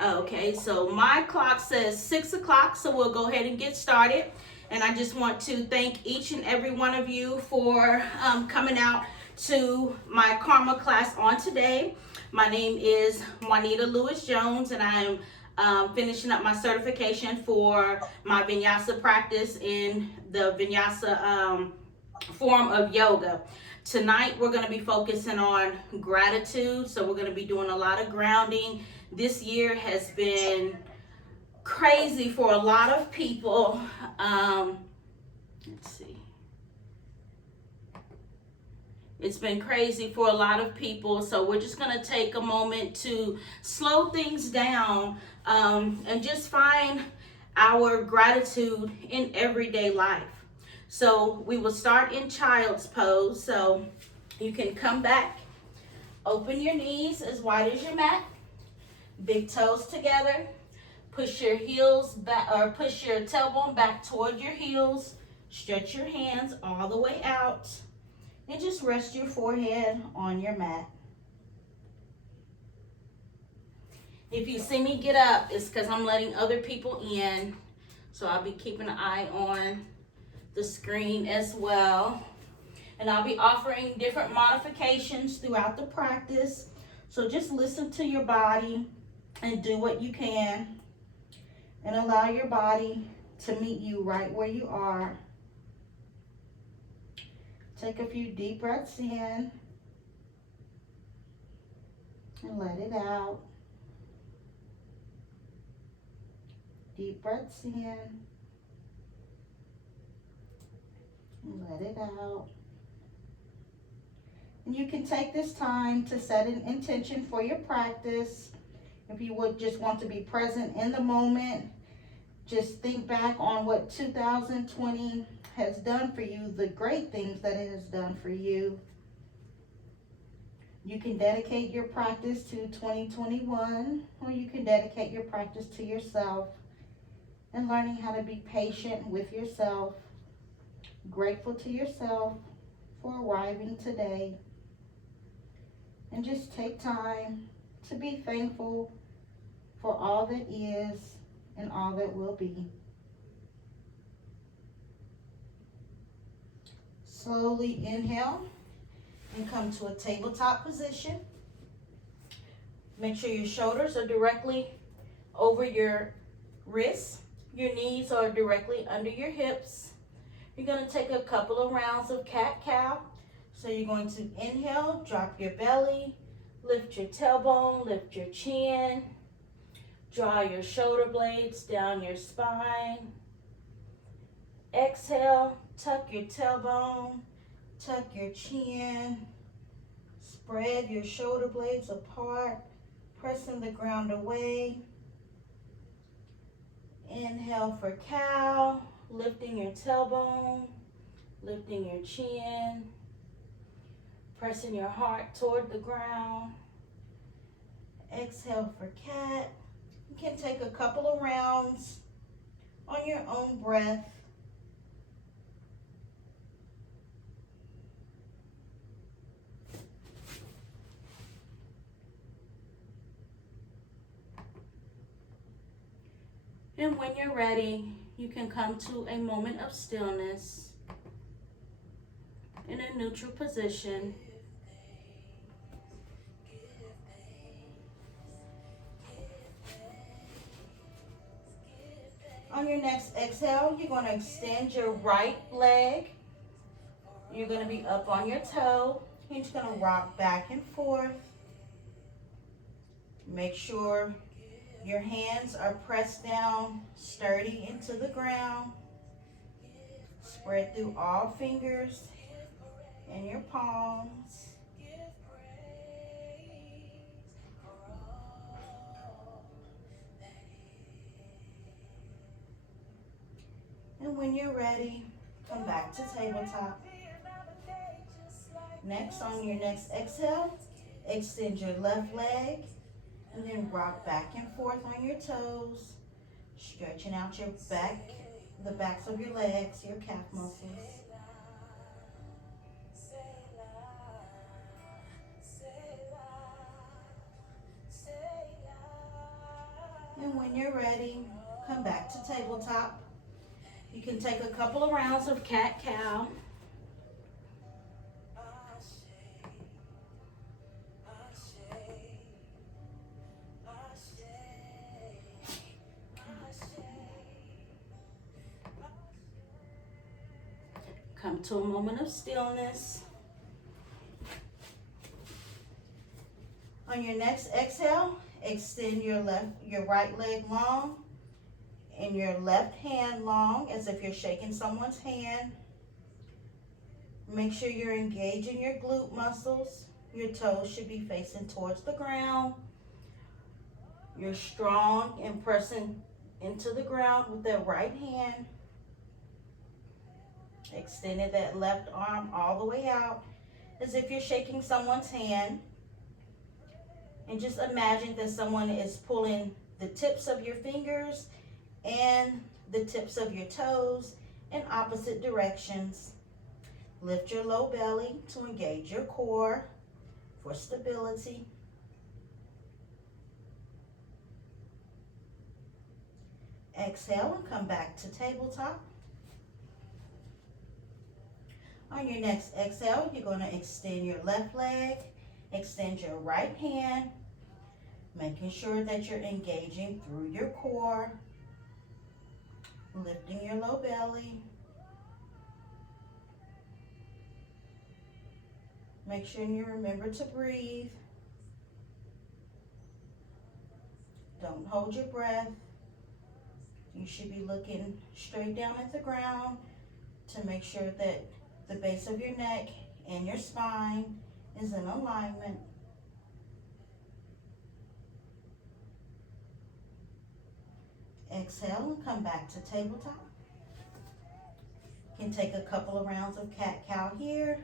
Okay, so my clock says 6 o'clock, so we'll go ahead and get started. And I just want to thank each and every one of you for coming out to my Karma class on today. My name is Juanita Lewis Jones, and I am finishing up my certification for my Vinyasa practice in the Vinyasa form of yoga. Tonight we're going to be focusing on gratitude, so we're going to be doing a lot of grounding. This year has been crazy for a lot of people. Let's see. It's been crazy for a lot of people, so we're just going to take a moment to slow things down and just find our gratitude in everyday life. So we will start in child's pose. So you can come back, open your knees as wide as your mat, big toes together, push your heels back or push your tailbone back toward your heels, stretch your hands all the way out, and just rest your forehead on your mat. If you see me get up, it's because I'm letting other people in, so I'll be keeping an eye on the screen as well. And I'll be offering different modifications throughout the practice. So just listen to your body and do what you can. And allow your body to meet you right where you are. Take a few deep breaths in. And let it out. Deep breaths in. And let it out. And you can take this time to set an intention for your practice. If you would just want to be present in the moment, just think back on what 2020 has done for you, the great things that it has done for you. You can dedicate your practice to 2021, or you can dedicate your practice to yourself and learning how to be patient with yourself, grateful to yourself for arriving today. And just take time to be thankful for all that is and all that will be. Slowly inhale and come to a tabletop position. Make sure your shoulders are directly over your wrists. Your knees are directly under your hips. You're going to take a couple of rounds of cat-cow. So you're going to inhale, drop your belly, lift your tailbone, lift your chin, draw your shoulder blades down your spine. Exhale, tuck your tailbone, tuck your chin, spread your shoulder blades apart, pressing the ground away. Inhale for cow, lifting your tailbone, lifting your chin, pressing your heart toward the ground. Exhale for cat. You can take a couple of rounds on your own breath. And when you're ready, you can come to a moment of stillness in a neutral position. On your next exhale, you're going to extend your right leg. You're going to be up on your toe. You're just going to rock back and forth. Make sure your hands are pressed down, sturdy into the ground. Spread through all fingers and your palms. And when you're ready, come back to tabletop. Next, on your next exhale, extend your left leg and then rock back and forth on your toes, stretching out your back, the backs of your legs, your calf muscles. when you're ready, come back to tabletop. You can take a couple of rounds of cat-cow. Come to a moment of stillness. On your next exhale, extend your right leg long and your left hand long as if you're shaking someone's hand. Make sure you're engaging your glute muscles. Your toes should be facing towards the ground. You're strong and pressing into the ground with that right hand. Extended that left arm all the way out as if you're shaking someone's hand. And just imagine that someone is pulling the tips of your fingers and the tips of your toes in opposite directions. Lift your low belly to engage your core for stability. Exhale and come back to tabletop. On your next exhale, you're going to extend your left leg, extend your right hand, making sure that you're engaging through your core, lifting your low belly. Make sure you remember to breathe. Don't hold your breath. You should be looking straight down at the ground to make sure that the base of your neck and your spine is in alignment. Exhale and come back to tabletop. You can take a couple of rounds of cat-cow here.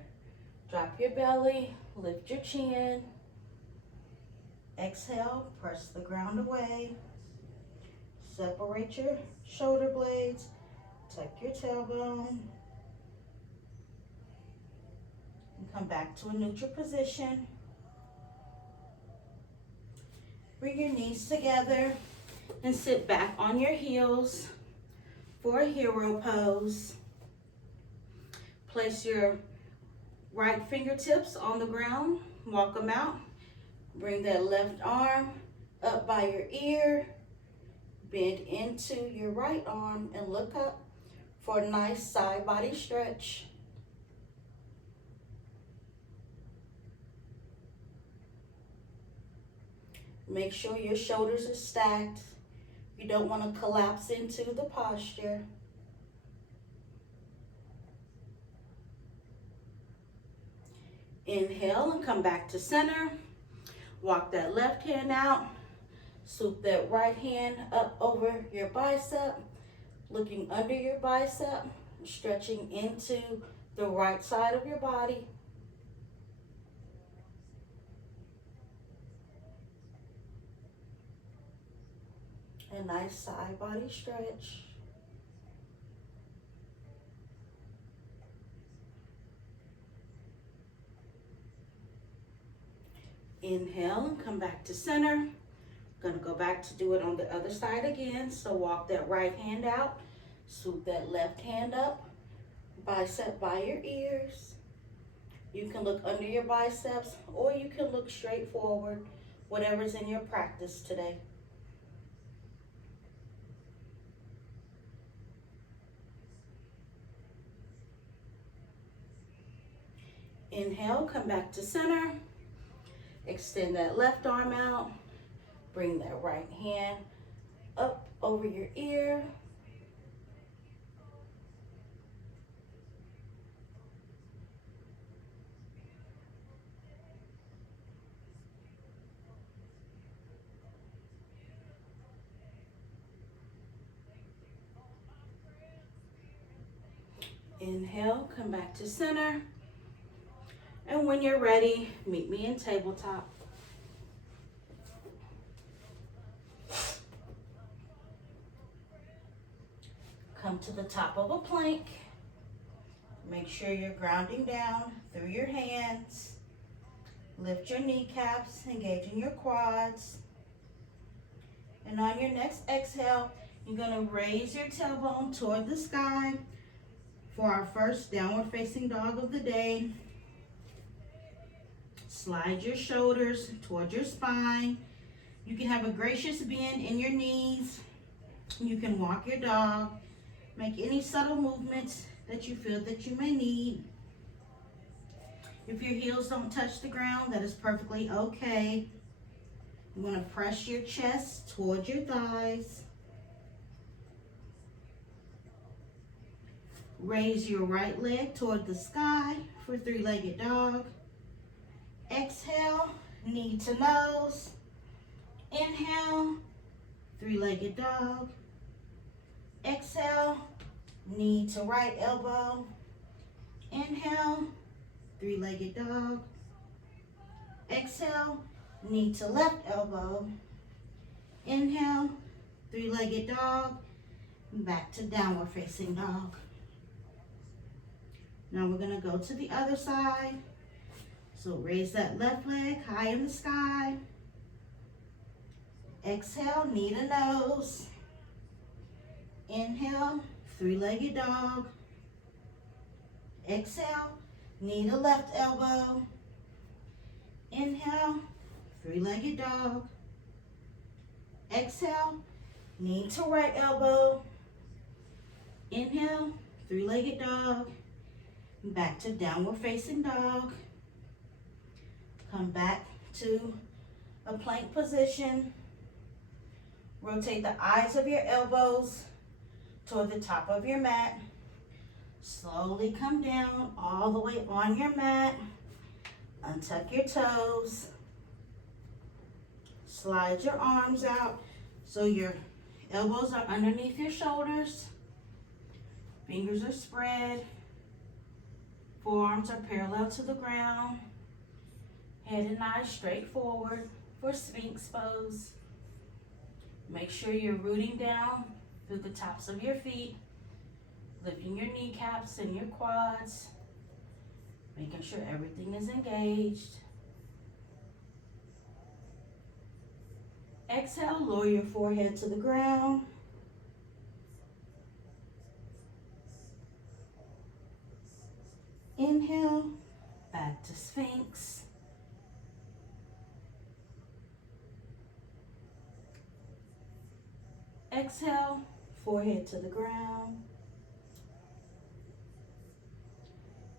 Drop your belly, lift your chin. Exhale, press the ground away. Separate your shoulder blades, tuck your tailbone. And come back to a neutral position. Bring your knees together and sit back on your heels for a hero pose. Place your right fingertips on the ground, walk them out. Bring that left arm up by your ear. Bend into your right arm and look up for a nice side body stretch. Make sure your shoulders are stacked. You don't want to collapse into the posture. Inhale and come back to center. Walk that left hand out. Swoop that right hand up over your bicep, looking under your bicep, stretching into the right side of your body. A nice side body stretch. Inhale and come back to center. Gonna go back to do it on the other side again. So walk that right hand out, swoop that left hand up, bicep by your ears. You can look under your biceps or you can look straight forward, whatever's in your practice today. Inhale, come back to center. Extend that left arm out. Bring that right hand up over your ear. Inhale, come back to center. And when you're ready, meet me in tabletop. Come to the top of a plank. Make sure you're grounding down through your hands. Lift your kneecaps, engaging your quads. And on your next exhale, you're gonna raise your tailbone toward the sky for our first downward facing dog of the day. Slide your shoulders toward your spine. You can have a gracious bend in your knees. You can walk your dog. Make any subtle movements that you feel that you may need. If your heels don't touch the ground, that is perfectly okay. You want to press your chest toward your thighs. Raise your right leg toward the sky for three-legged dog. Exhale, knee to nose. Inhale, three-legged dog. Exhale, knee to right elbow. Inhale, three-legged dog. Exhale, knee to left elbow. Inhale, three-legged dog. Back to downward facing dog. Now we're gonna go to the other side. So raise that left leg high in the sky. Exhale, knee to nose. Inhale, three-legged dog. Exhale, knee to left elbow. Inhale, three-legged dog. Exhale, knee to right elbow. Inhale, three-legged dog. Back to downward facing dog. Come back to a plank position. Rotate the eyes of your elbows toward the top of your mat. Slowly come down all the way on your mat. Untuck your toes. Slide your arms out so your elbows are underneath your shoulders. Fingers are spread. Forearms are parallel to the ground. Head and eyes straight forward for Sphinx pose. Make sure you're rooting down through the tops of your feet, lifting your kneecaps and your quads, making sure everything is engaged. Exhale, lower your forehead to the ground. Inhale, back to Sphinx. Exhale, forehead to the ground.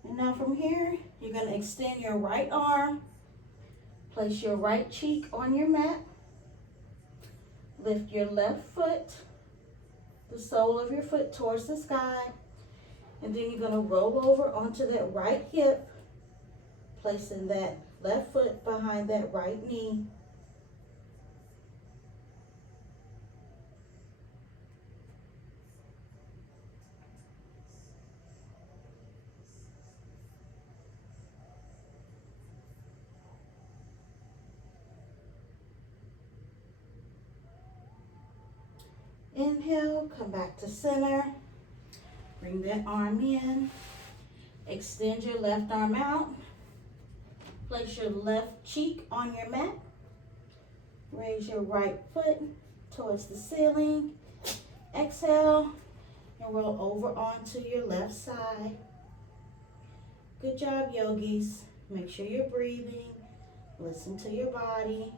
And now from here, you're going to extend your right arm. Place your right cheek on your mat. Lift your left foot, the sole of your foot towards the sky. And then you're going to roll over onto that right hip, placing that left foot behind that right knee. Inhale, come back to center. Bring that arm in. Extend your left arm out. Place your left cheek on your mat. Raise your right foot towards the ceiling. Exhale and roll over onto your left side. Good job, yogis. Make sure you're breathing. Listen to your body.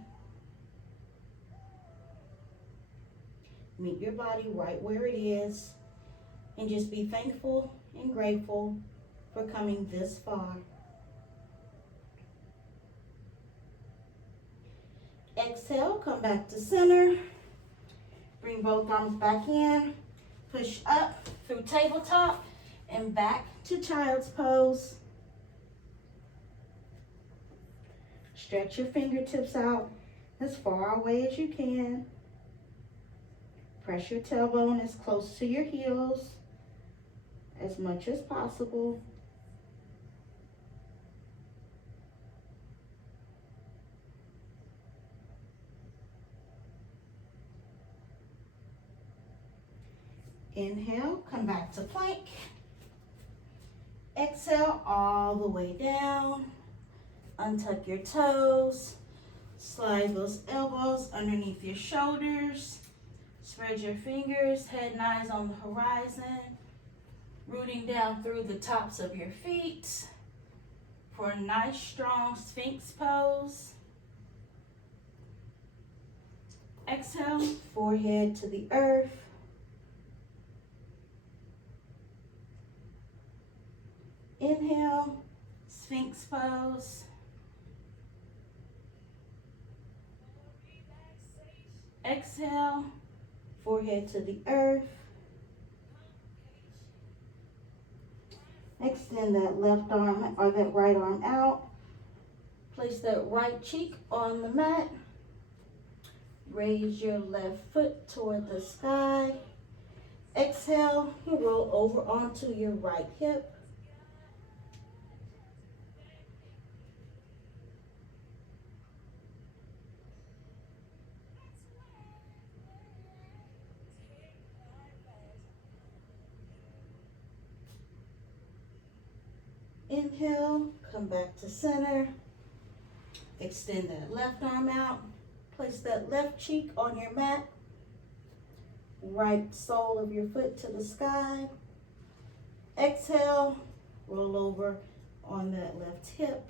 Meet your body right where it is. And just be thankful and grateful for coming this far. Exhale, come back to center. Bring both arms back in. Push up through tabletop and back to child's pose. Stretch your fingertips out as far away as you can. Press your tailbone as close to your heels as much as possible. Inhale, come back to plank. Exhale all the way down. Untuck your toes. Slide those elbows underneath your shoulders. Spread your fingers, head and eyes on the horizon. Rooting down through the tops of your feet for a nice strong Sphinx pose. Exhale, forehead to the earth. Inhale, Sphinx pose. Exhale, forehead to the earth. Extend that left arm or that right arm out. Place that right cheek on the mat. Raise your left foot toward the sky. Exhale, you roll over onto your right hip. Inhale, come back to center. Extend that left arm out. Place that left cheek on your mat. Right sole of your foot to the sky. Exhale, roll over on that left hip.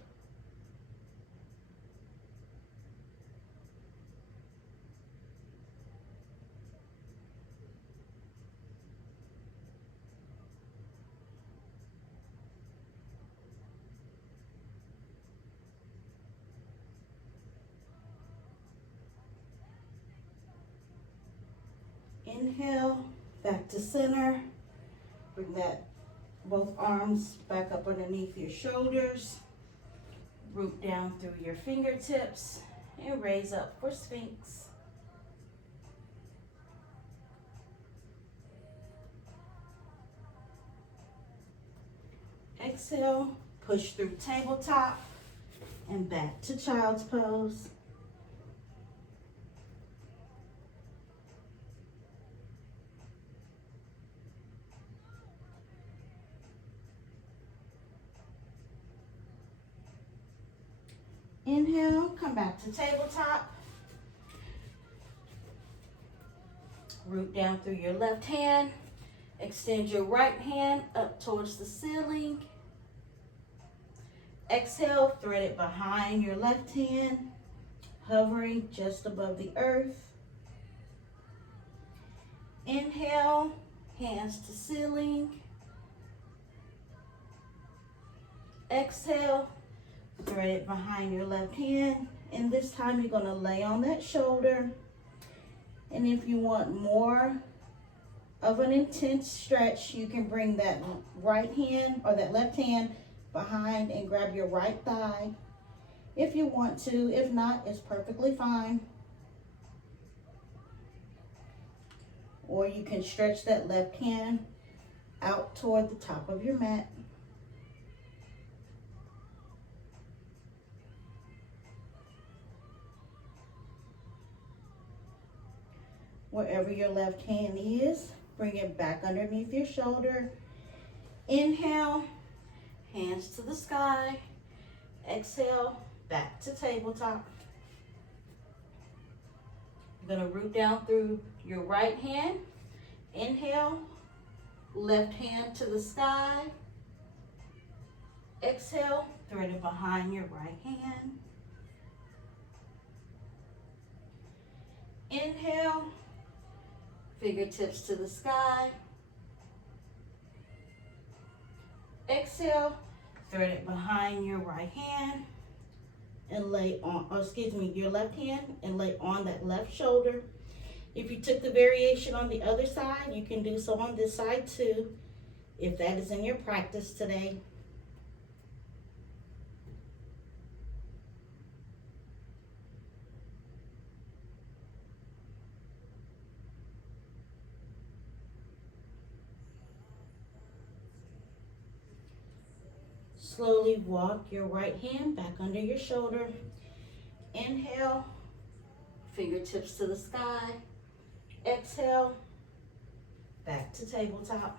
Inhale, back to center. Bring that both arms back up underneath your shoulders. Root down through your fingertips and raise up for Sphinx. Exhale, push through tabletop and back to child's pose. Inhale, come back to tabletop. Root down through your left hand. Extend your right hand up towards the ceiling. Exhale, thread it behind your left hand, hovering just above the earth. Inhale, hands to ceiling. Exhale, thread it behind your left hand, and this time you're going to lay on that shoulder. And if you want more of an intense stretch, you can bring that right hand or that left hand behind and grab your right thigh if you want to. If not, it's perfectly fine. Or you can stretch that left hand out toward the top of your mat. Wherever your left hand is, bring it back underneath your shoulder. Inhale, hands to the sky. Exhale, back to tabletop. You're going to root down through your right hand. Inhale, left hand to the sky. Exhale, thread it behind your right hand. Inhale, fingertips to the sky. Exhale, thread it behind your right hand and lay on, your left hand and lay on that left shoulder. If you took the variation on the other side, you can do so on this side too, if that is in your practice today. Slowly walk your right hand back under your shoulder. Inhale, fingertips to the sky. Exhale, back to tabletop.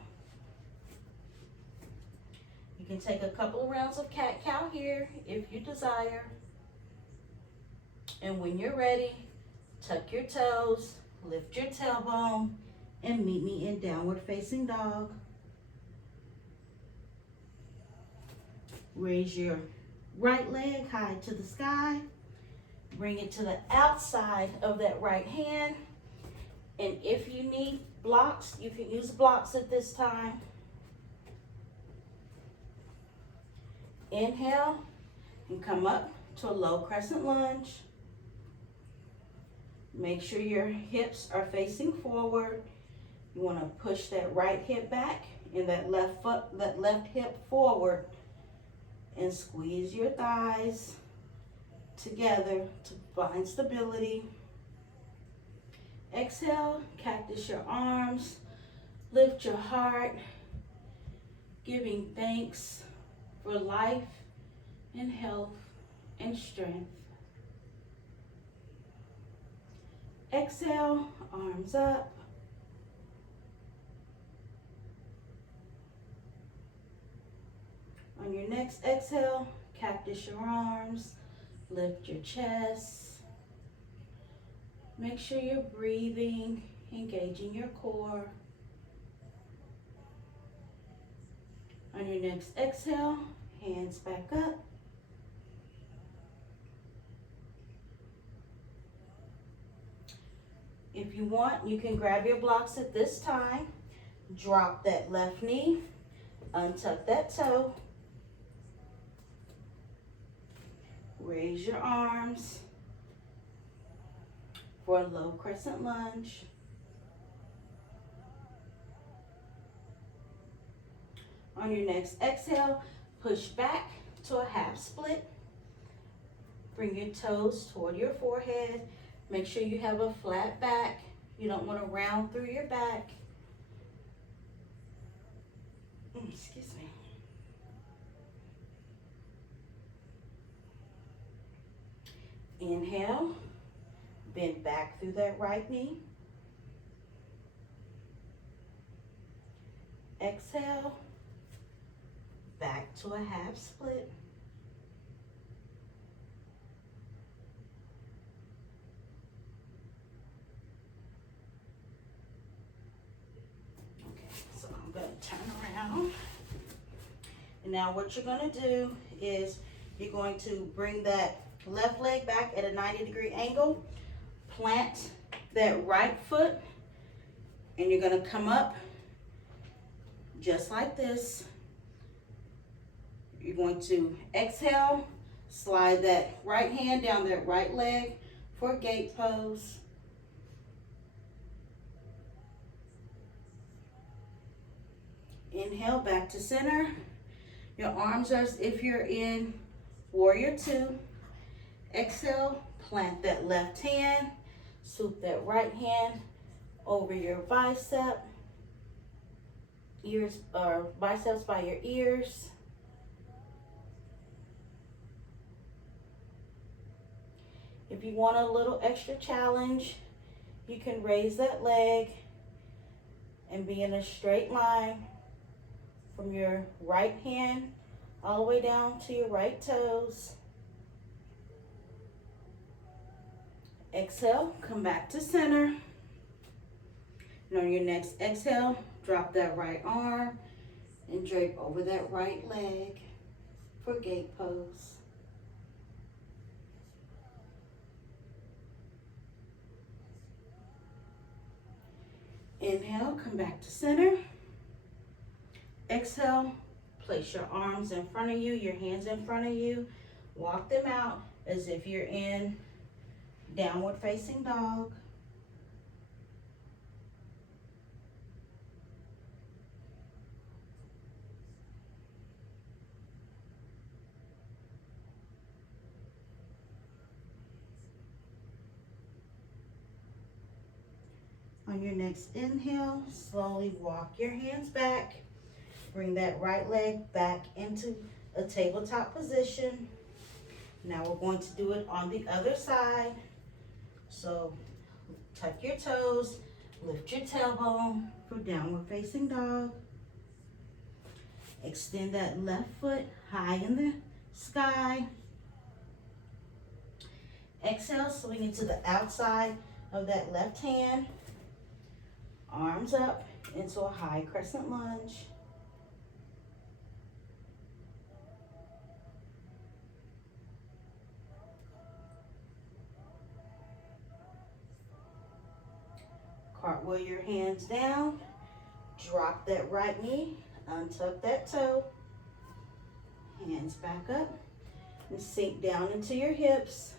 You can take a couple of rounds of cat-cow here if you desire. And when you're ready, tuck your toes, lift your tailbone, and meet me in downward facing dog. Raise your right leg high to the sky. Bring it to the outside of that right hand. And if you need blocks, you can use blocks at this time. Inhale and come up to a low crescent lunge. Make sure your hips are facing forward. You want to push that right hip back and that left hip forward and squeeze your thighs together to find stability. Exhale, cactus your arms, lift your heart, giving thanks for life and health and strength. Exhale, arms up. On your next exhale, cactus your arms, lift your chest. Make sure you're breathing, engaging your core. On your next exhale, hands back up. If you want, you can grab your blocks at this time. Drop that left knee, untuck that toe. Raise your arms for a low crescent lunge. On your next exhale, push back to a half split. Bring your toes toward your forehead. Make sure you have a flat back. You don't want to round through your back. Excuse me. Inhale, bend back through that right knee. Exhale, back to a half split. Okay, so I'm going to turn around. And now what you're going to do is you're going to bring that left leg back at a 90-degree angle. Plant that right foot, and you're going to come up just like this. You're going to exhale, slide that right hand down that right leg for a gate pose. Inhale, back to center. Your arms are as if you're in warrior two. Exhale, plant that left hand, swoop that right hand over your bicep, ears or biceps by your ears. If you want a little extra challenge, you can raise that leg and be in a straight line from your right hand all the way down to your right toes. Exhale, come back to center. And on your next exhale, drop that right arm and drape over that right leg for gate pose. Inhale, come back to center. Exhale, place your arms in front of you, your hands in front of you. Walk them out as if you're in downward facing dog. On your next inhale, slowly walk your hands back. Bring that right leg back into a tabletop position. Now we're going to do it on the other side. So tuck your toes, lift your tailbone for downward facing dog. Extend that left foot high in the sky. Exhale, swing it to the outside of that left hand. Arms up into a high crescent lunge. Cartwheel your hands down. Drop that right knee. Untuck that toe. Hands back up. And sink down into your hips.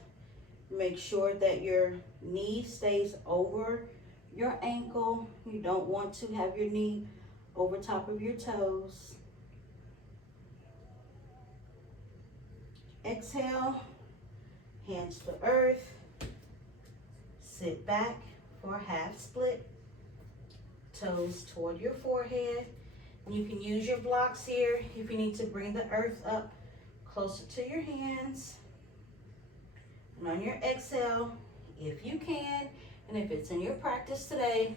Make sure that your knee stays over your ankle. You don't want to have your knee over top of your toes. Exhale, hands to earth. Sit back for a half split. Toes toward your forehead. And you can use your blocks here if you need to bring the earth up closer to your hands. And on your exhale, if you can, and if it's in your practice today,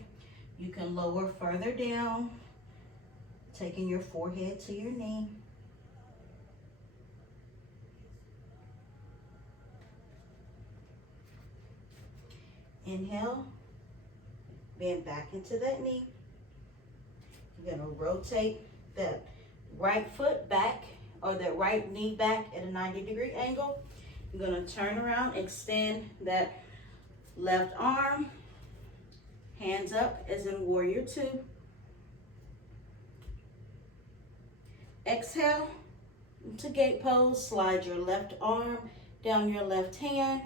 you can lower further down, taking your forehead to your knee. Inhale, bend back into that knee. You're gonna rotate that right foot back, or that right knee back at a 90-degree angle. You're gonna turn around, extend that left arm, hands up as in warrior two. Exhale to gate pose, slide your left arm down your left hand.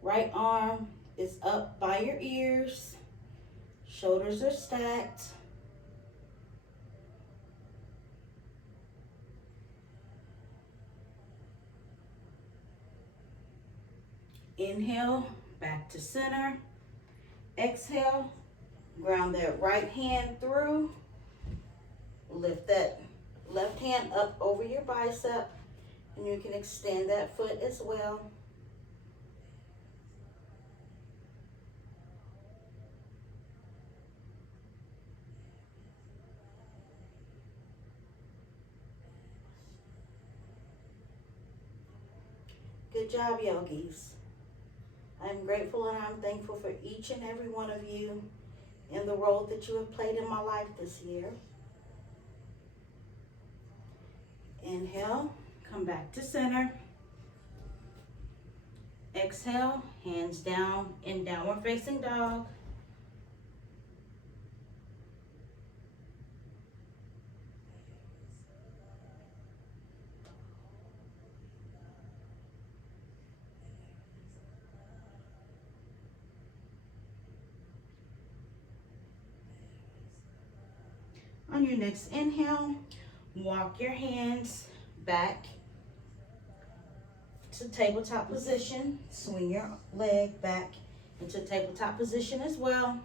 Right arm is up by your ears. Shoulders are stacked. Inhale, back to center. Exhale, ground that right hand through. Lift that left hand up over your bicep, and you can extend that foot as well. Good job, yogis. I'm grateful and I'm thankful for each and every one of you and the role that you have played in my life this year. Inhale, come back to center. Exhale, hands down in downward facing dog. On your next inhale, walk your hands back to tabletop position. Swing your leg back into tabletop position as well.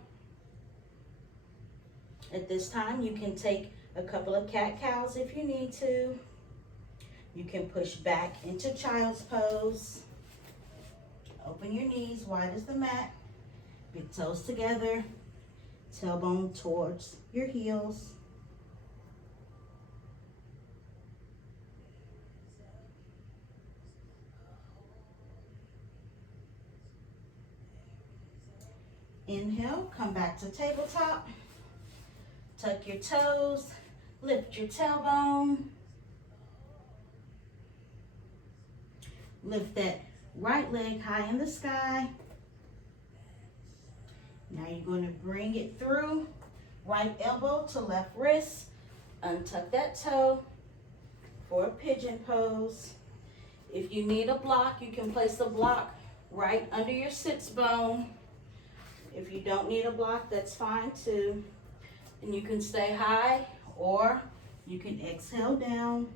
At this time, you can take a couple of cat-cows if you need to. You can push back into child's pose. Open your knees wide as the mat. Big toes together. Tailbone towards your heels. Inhale, come back to tabletop. Tuck your toes, lift your tailbone. Lift that right leg high in the sky. Now you're going to bring it through. Right elbow to left wrist. Untuck that toe for a pigeon pose. If you need a block, you can place the block right under your sits bone. If you don't need a block, that's fine too. And you can stay high or you can exhale down.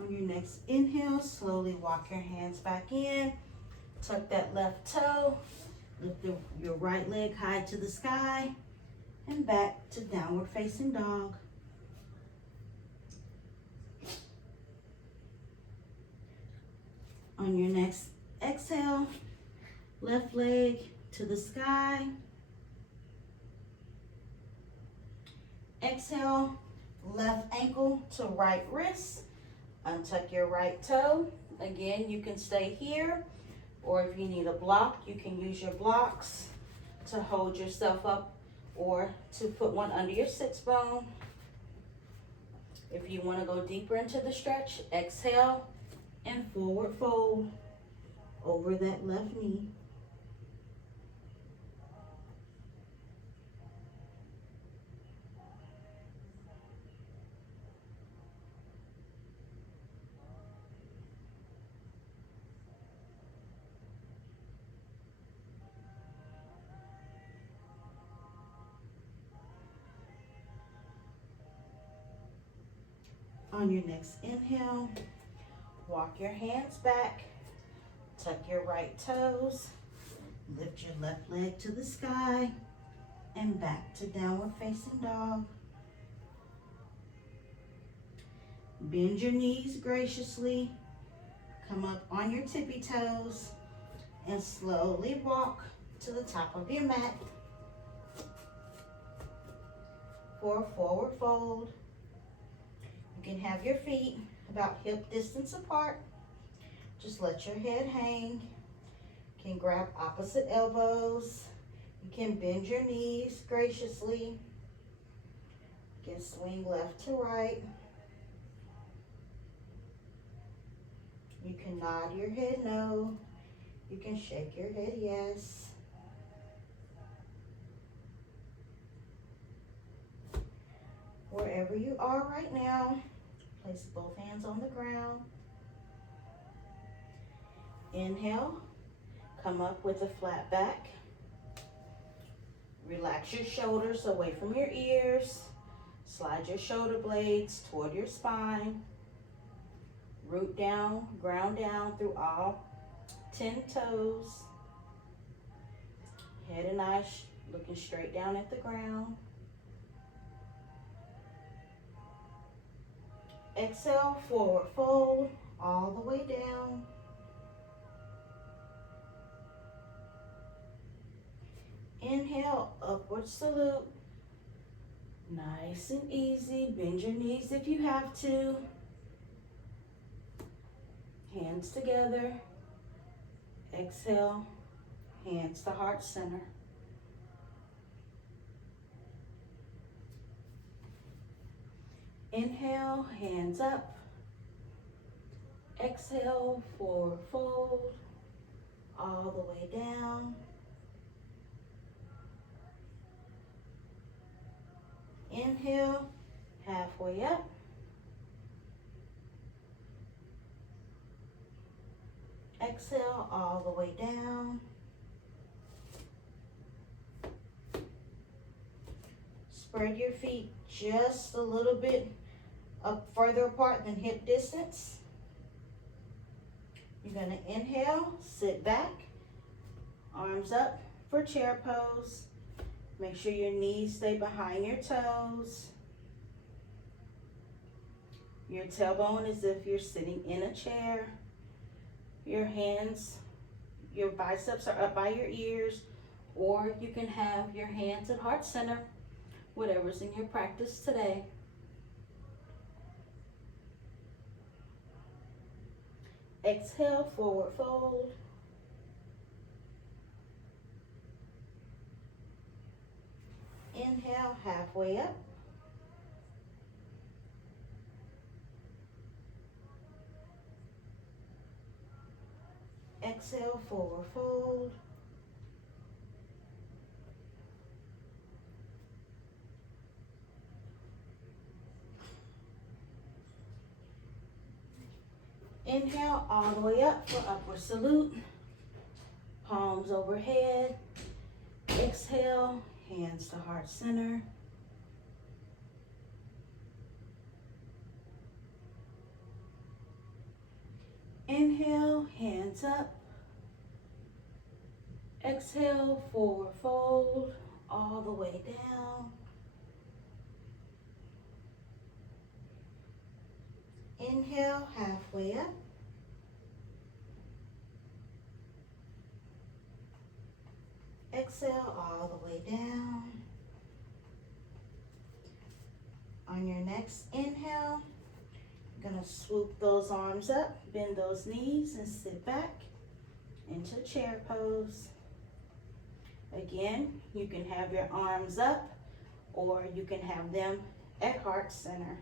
On your next inhale, slowly walk your hands back in. Tuck that left toe. Lift your right leg high to the sky and back to downward facing dog. On your next exhale, left leg to the sky. Exhale, left ankle to right wrist. Untuck your right toe. Again, you can stay here, or if you need a block, you can use your blocks to hold yourself up or to put one under your sits bone. If you want to go deeper into the stretch, exhale and forward fold over that left knee. On your next inhale, walk your hands back, tuck your right toes, lift your left leg to the sky, and back to downward facing dog. Bend your knees graciously, come up on your tippy toes, and slowly walk to the top of your mat for a forward fold. You can have your feet about hip distance apart. Just let your head hang. You can grab opposite elbows. You can bend your knees graciously. You can swing left to right. You can nod your head no. You can shake your head yes. Wherever you are right now, place both hands on the ground. Inhale, come up with a flat back. Relax your shoulders away from your ears. Slide your shoulder blades toward your spine. Root down, ground down through all 10 toes. Head and eyes looking straight down at the ground. Exhale, forward fold all the way down. Inhale, upward salute. Nice and easy. Bend your knees if you have to. Hands together. Exhale, hands to heart center. Inhale, hands up. Exhale, forward fold all the way down. Inhale, halfway up. Exhale, all the way down. Spread your feet just a little bit up further apart than hip distance. You're going to inhale, sit back, arms up for chair pose. Make sure your knees stay behind your toes. Your tailbone is if you're sitting in a chair. Your hands, your biceps are up by your ears, or you can have your hands at heart center, whatever's in your practice today. Exhale, forward fold. Inhale, halfway up. Exhale, forward fold. Inhale all the way up for upward salute. Palms overhead. Exhale, hands to heart center. Inhale, hands up. Exhale, forward fold all the way down. Inhale, halfway up. Exhale all the way down. On your next inhale, you're gonna swoop those arms up, bend those knees, and sit back into chair pose. Again, you can have your arms up or you can have them at heart center.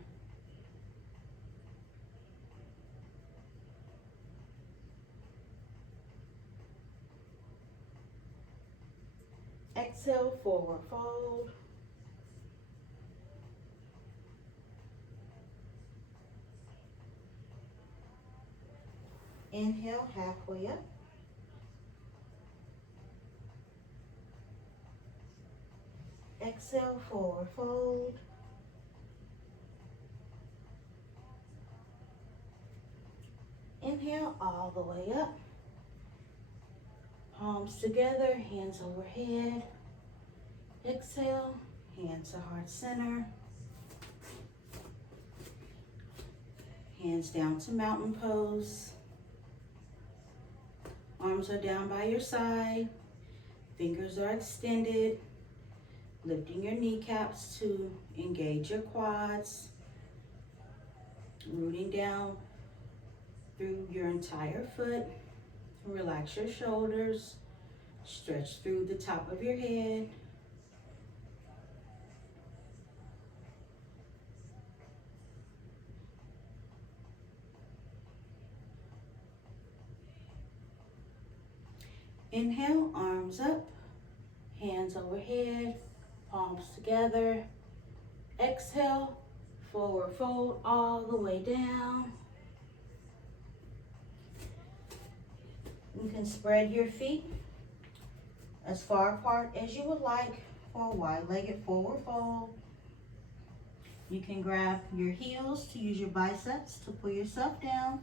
Exhale, forward fold. Inhale, halfway up. Exhale, forward fold. Inhale, all the way up. Palms together, hands overhead. Exhale, hands to heart center. Hands down to mountain pose. Arms are down by your side. Fingers are extended. Lifting your kneecaps to engage your quads. Rooting down through your entire foot. Relax your shoulders. Stretch through the top of your head. Inhale, arms up, hands overhead, palms together. Exhale, forward fold all the way down. You can spread your feet as far apart as you would like for a wide-legged forward fold. You can grab your heels to use your biceps to pull yourself down.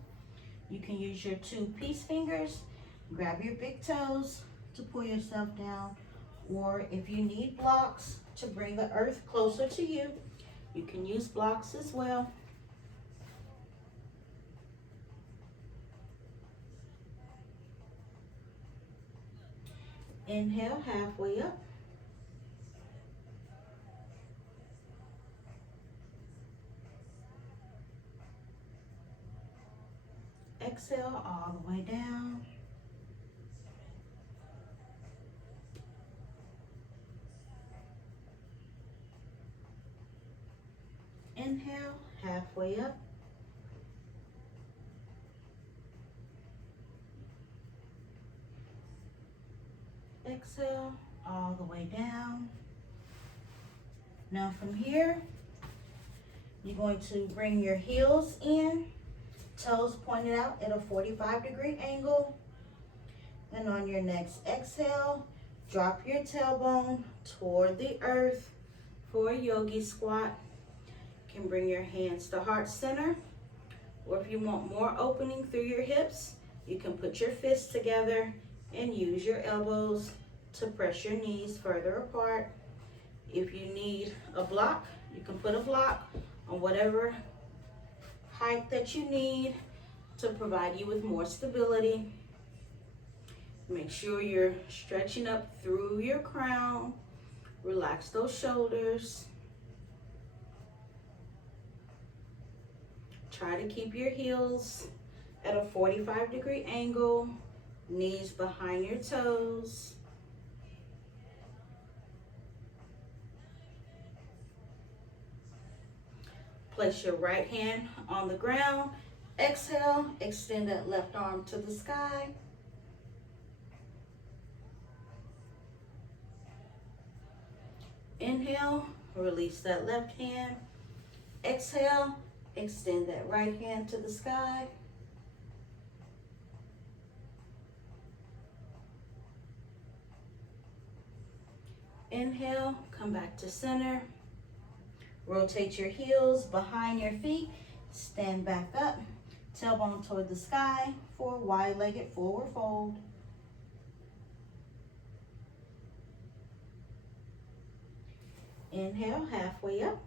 You can use your two peace fingers, grab your big toes to pull yourself down. Or if you need blocks to bring the earth closer to you, you can use blocks as well. Inhale, halfway up. Exhale all the way down. Inhale, halfway up. Exhale all the way down. Now from here, you're going to bring your heels in, toes pointed out at a 45-degree angle. And on your next exhale, drop your tailbone toward the earth for a yogi squat. You can bring your hands to heart center, or if you want more opening through your hips, you can put your fists together and use your elbows to press your knees further apart. If you need a block, you can put a block on whatever height that you need to provide you with more stability. Make sure you're stretching up through your crown. Relax those shoulders. Try to keep your heels at a 45-degree angle, knees behind your toes. Place your right hand on the ground. Exhale, extend that left arm to the sky. Inhale, release that left hand. Exhale, extend that right hand to the sky. Inhale, come back to center. Rotate your heels behind your feet. Stand back up. Tailbone toward the sky for a wide-legged forward fold. Inhale, halfway up.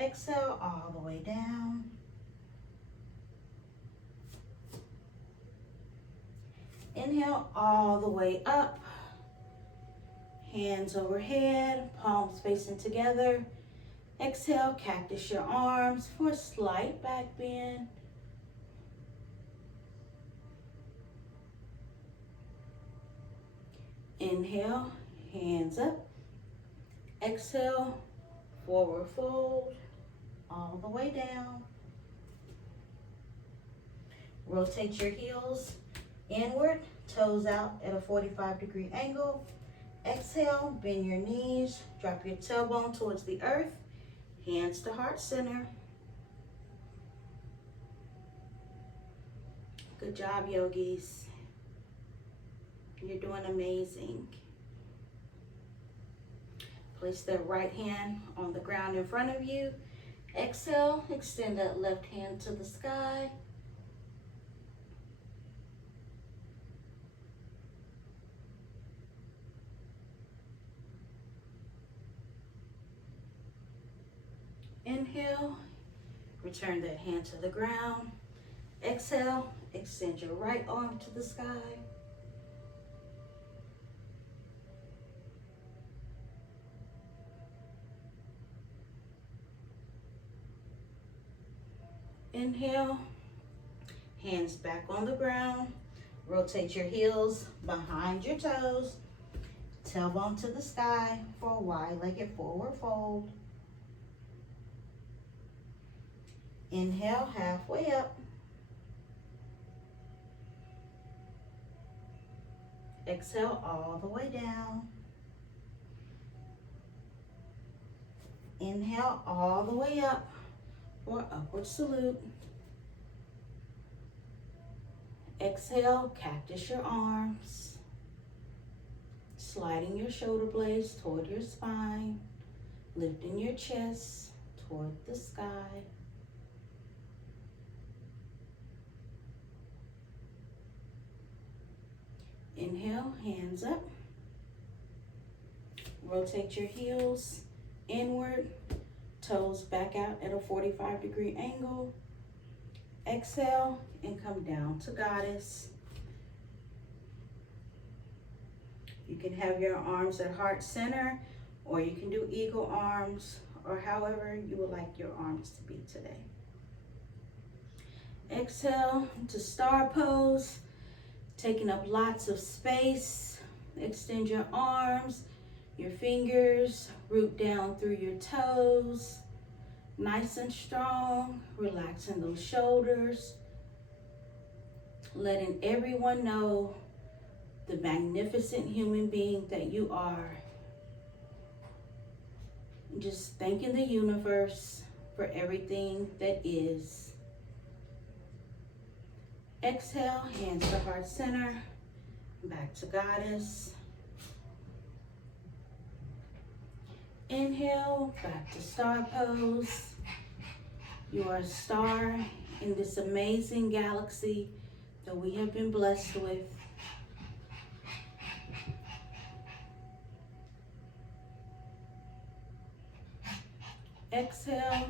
Exhale all the way down. Inhale all the way up. Hands overhead, palms facing together. Exhale, cactus your arms for a slight back bend. Inhale, hands up. Exhale, forward fold, all the way down. Rotate your heels inward, toes out at a 45-degree angle. Exhale, bend your knees, drop your tailbone towards the earth, hands to heart center. Good job, yogis. You're doing amazing. Place that right hand on the ground in front of you. Exhale, extend that left hand to the sky. Inhale, return that hand to the ground. Exhale, extend your right arm to the sky. Inhale, hands back on the ground. Rotate your heels behind your toes. Tailbone to the sky for a wide-legged forward fold. Inhale, halfway up. Exhale all the way down. Inhale all the way up for upward salute. Exhale, cactus your arms. Sliding your shoulder blades toward your spine. Lifting your chest toward the sky. Inhale, hands up. Rotate your heels inward, toes back out at a 45-degree angle. Exhale and come down to goddess. You can have your arms at heart center, or you can do eagle arms, or however you would like your arms to be today. Exhale to star pose. Taking up lots of space. Extend your arms, your fingers, root down through your toes. Nice and strong, relaxing those shoulders. Letting everyone know the magnificent human being that you are. Just thanking the universe for everything that is. Exhale, hands to heart center, back to goddess. Inhale, back to star pose. You are a star in this amazing galaxy that we have been blessed with. Exhale,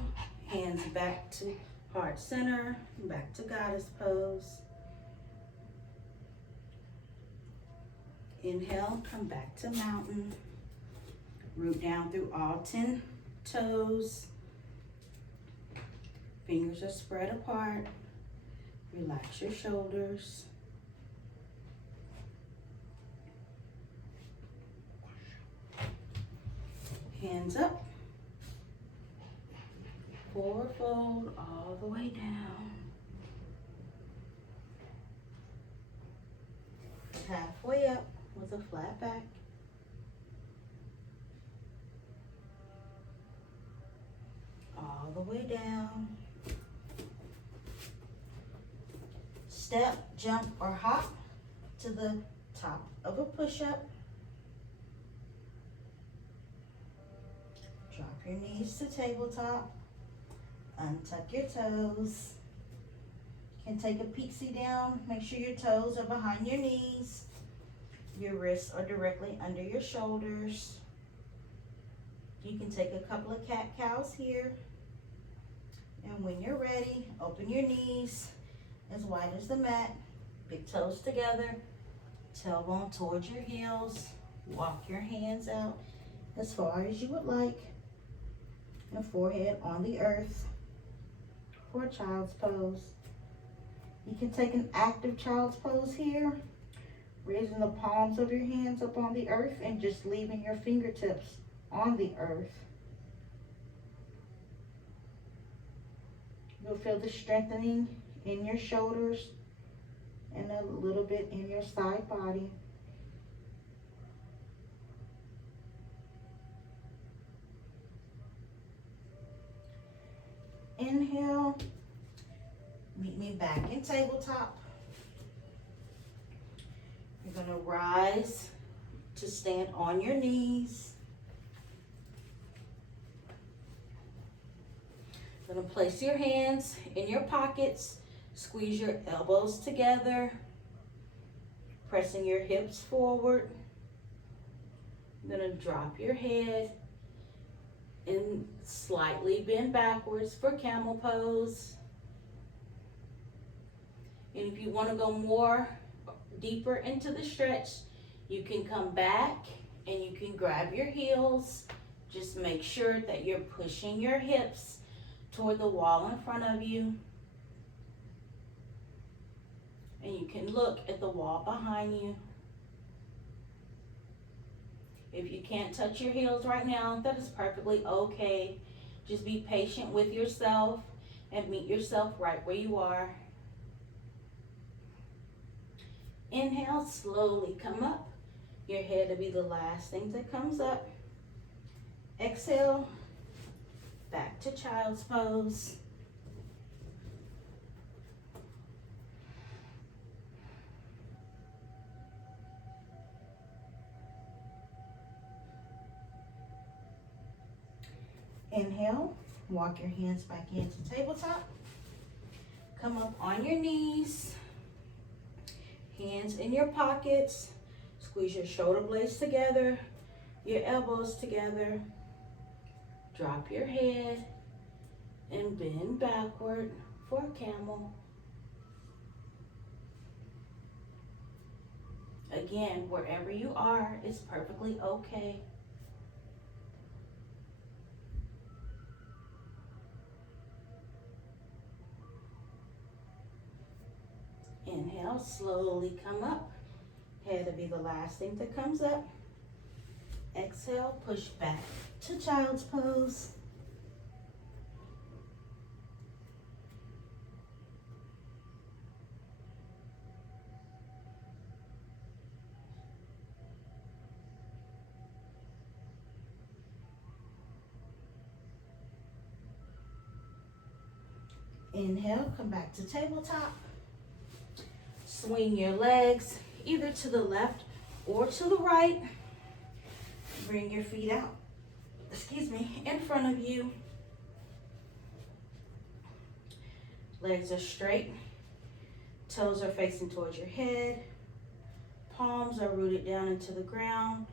hands back to heart center, back to goddess pose. Inhale, come back to mountain. Root down through all 10 toes. Fingers are spread apart. Relax your shoulders. Hands up. Forward fold all the way down. Halfway up with a flat back. All the way down. Step, jump, or hop to the top of a push-up. Drop your knees to tabletop. Untuck your toes. You can take a peek down. Make sure your toes are behind your knees. Your wrists are directly under your shoulders. You can take a couple of cat-cows here. And when you're ready, open your knees as wide as the mat. Big toes together. Tailbone towards your heels. Walk your hands out as far as you would like. And forehead on the earth for child's pose. You can take an active child's pose here, raising the palms of your hands up on the earth and just leaving your fingertips on the earth. You'll feel the strengthening in your shoulders and a little bit in your side body. Inhale, meet me back in tabletop. You're gonna rise to stand on your knees. You're gonna place your hands in your pockets, squeeze your elbows together, pressing your hips forward. You're gonna drop your head and slightly bend backwards for camel pose. And if you want to go more deeper into the stretch, you can come back and you can grab your heels. Just make sure that you're pushing your hips toward the wall in front of you. And you can look at the wall behind you. If you can't touch your heels right now, that is perfectly okay. Just be patient with yourself and meet yourself right where you are. Inhale, slowly come up. Your head will be the last thing that comes up. Exhale, back to child's pose. Inhale, walk your hands back into tabletop. Come up on your knees, hands in your pockets. Squeeze your shoulder blades together, your elbows together. Drop your head and bend backward for camel. Again, wherever you are is perfectly okay. Inhale, slowly come up. Head will be the last thing that comes up. Exhale, push back to child's pose. Inhale, come back to tabletop. Swing your legs either to the left or to the right. Bring your feet out, in front of you. Legs are straight. Toes are facing towards your head. Palms are rooted down into the ground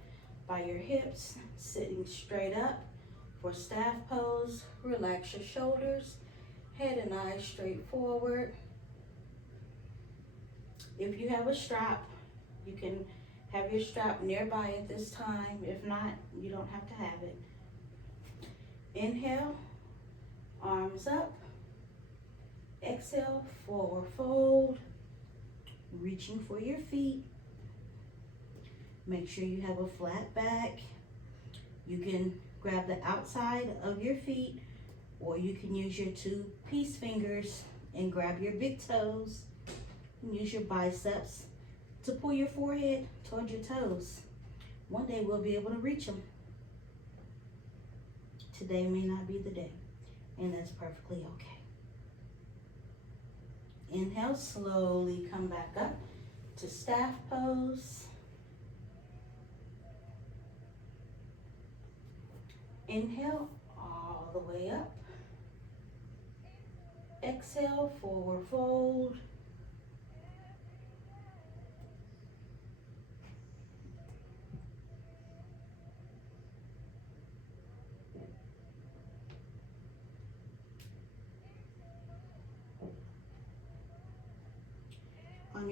by your hips, sitting straight up for staff pose. Relax your shoulders, head and eyes straight forward. If you have a strap, you can have your strap nearby at this time. If not, you don't have to have it. Inhale, arms up. Exhale, forward fold. Reaching for your feet. Make sure you have a flat back. You can grab the outside of your feet, or you can use your two peace fingers and grab your big toes. And use your biceps to pull your forehead toward your toes. One day we'll be able to reach them. Today may not be the day, and that's perfectly okay. Inhale, slowly come back up to staff pose. Inhale, all the way up. Exhale, forward fold.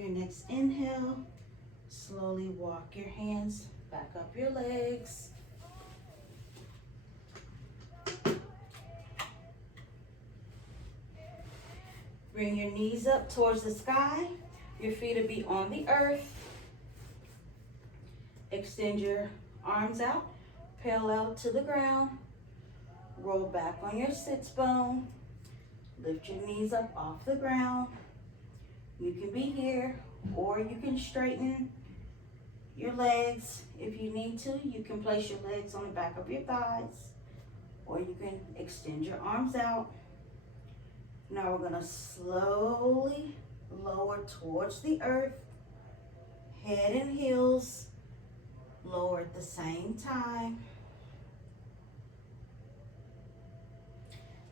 your next inhale, slowly walk your hands back up your legs. Bring your knees up towards the sky. Your feet will be on the earth. Extend your arms out, parallel to the ground. Roll back on your sits bone. Lift your knees up off the ground. You can be here, or you can straighten your legs. If you need to, you can place your legs on the back of your thighs, or you can extend your arms out. Now we're gonna slowly lower towards the earth. Head and heels lower at the same time.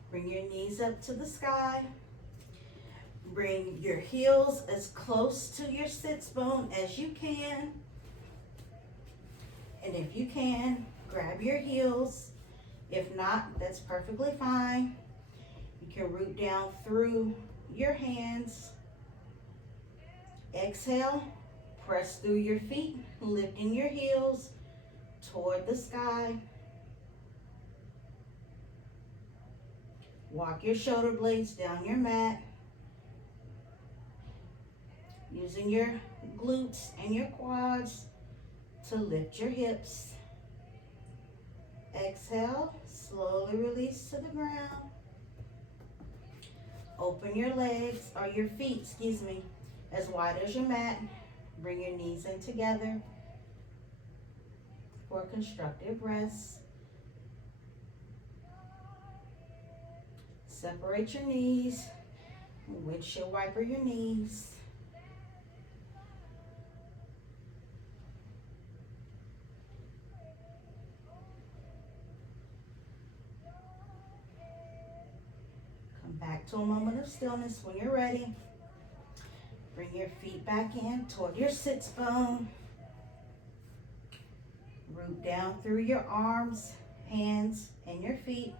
Bring your knees up to the sky. Bring your heels as close to your sits bone as you can. And if you can, grab your heels. If not, that's perfectly fine. You can root down through your hands. Exhale, press through your feet, lifting your heels toward the sky. Walk your shoulder blades down your mat. Using your glutes and your quads to lift your hips. Exhale, slowly release to the ground. Open your legs, or your feet, excuse me, as wide as your mat. Bring your knees in together for a constructive rest. Separate your knees. Windshield wiper your knees. Come back to a moment of stillness when you're ready. Bring your feet back in toward your sits bone. Root down through your arms, hands, and your feet.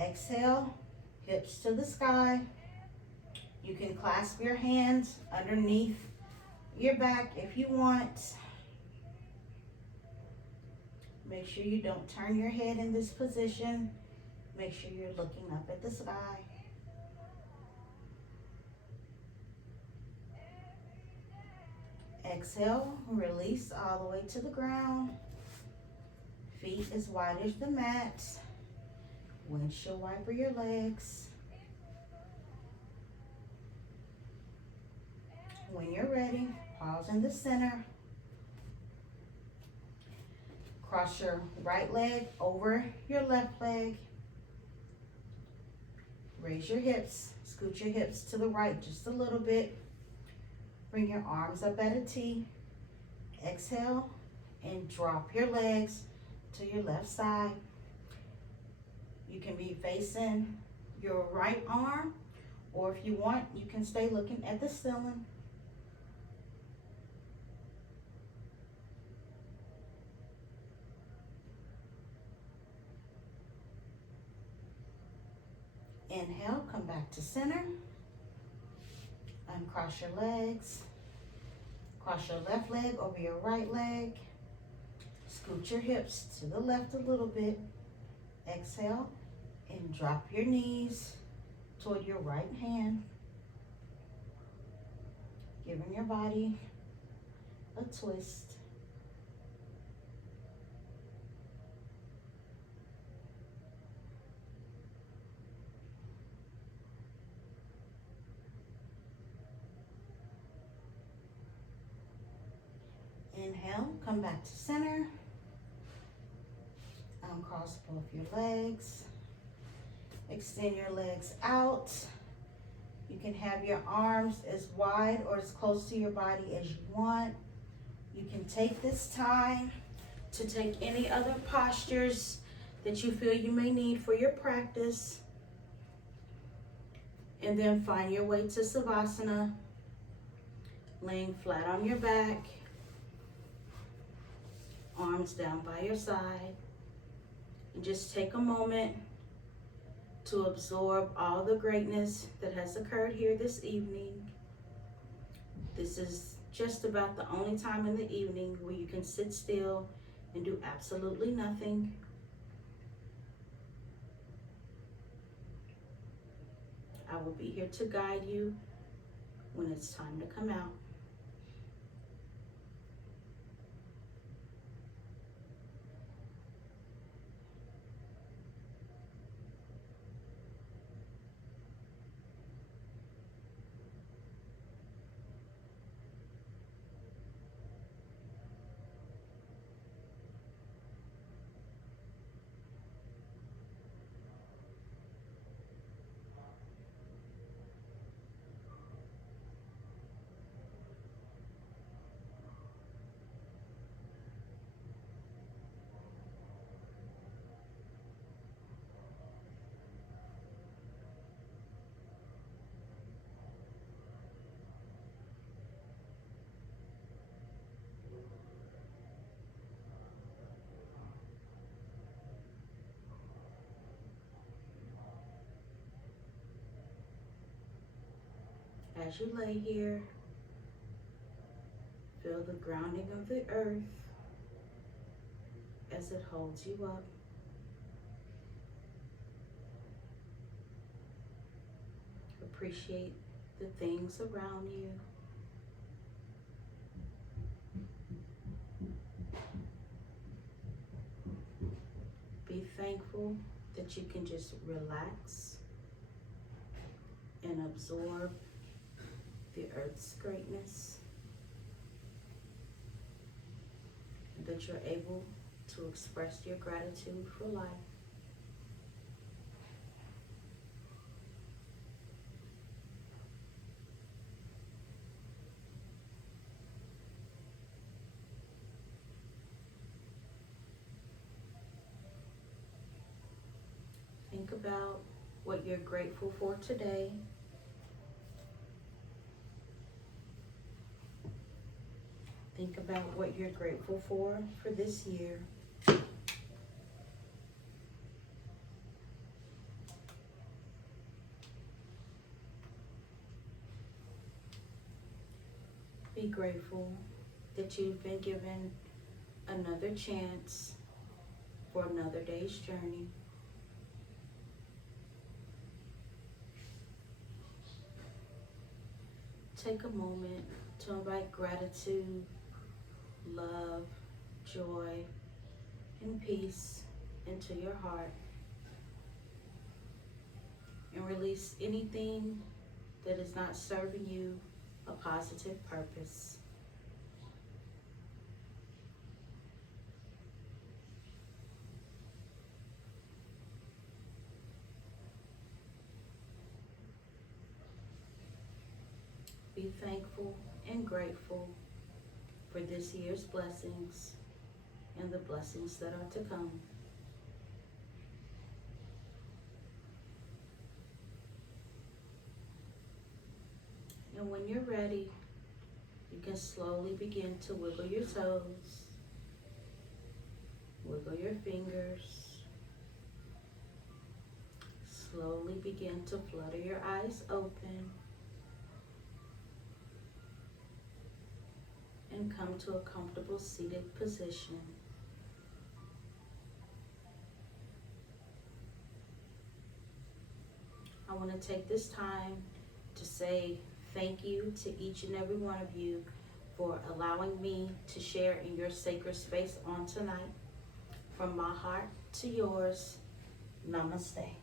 Exhale, hips to the sky. You can clasp your hands underneath your back if you want. Make sure you don't turn your head in this position. Make sure you're looking up at the sky. Exhale, release all the way to the ground. Feet as wide as the mat. Windshield wiper your legs. When you're ready, pause in the center. Cross your right leg over your left leg. Raise your hips. Scoot your hips to the right just a little bit. Bring your arms up at a T. Exhale and drop your legs to your left side. You can be facing your right arm, or if you want, you can stay looking at the ceiling. Inhale, come back to center. Uncross your legs. Cross your left leg over your right leg. Scoot your hips to the left a little bit. Exhale and drop your knees toward your right hand. Giving your body a twist. Inhale, come back to center. Uncross both your legs. Extend your legs out. You can have your arms as wide or as close to your body as you want. You can take this time to take any other postures that you feel you may need for your practice. And then find your way to Savasana, laying flat on your back. Arms down by your side. And just take a moment to absorb all the greatness that has occurred here this evening. This is just about the only time in the evening where you can sit still and do absolutely nothing. I will be here to guide you when it's time to come out. As you lay here, feel the grounding of the earth as it holds you up. Appreciate the things around you. Be thankful that you can just relax and absorb the earth's greatness, and that you're able to express your gratitude for life. Think about what you're grateful for today. Think about what you're grateful for this year. Be grateful that you've been given another chance for another day's journey. Take a moment to invite gratitude, love, joy, and peace into your heart, and release anything that is not serving you a positive purpose. Be thankful and grateful for this year's blessings and the blessings that are to come. And when you're ready, you can slowly begin to wiggle your toes, wiggle your fingers, slowly begin to flutter your eyes open, and come to a comfortable seated position. I want to take this time to say thank you to each and every one of you for allowing me to share in your sacred space on tonight. From my heart to yours, namaste.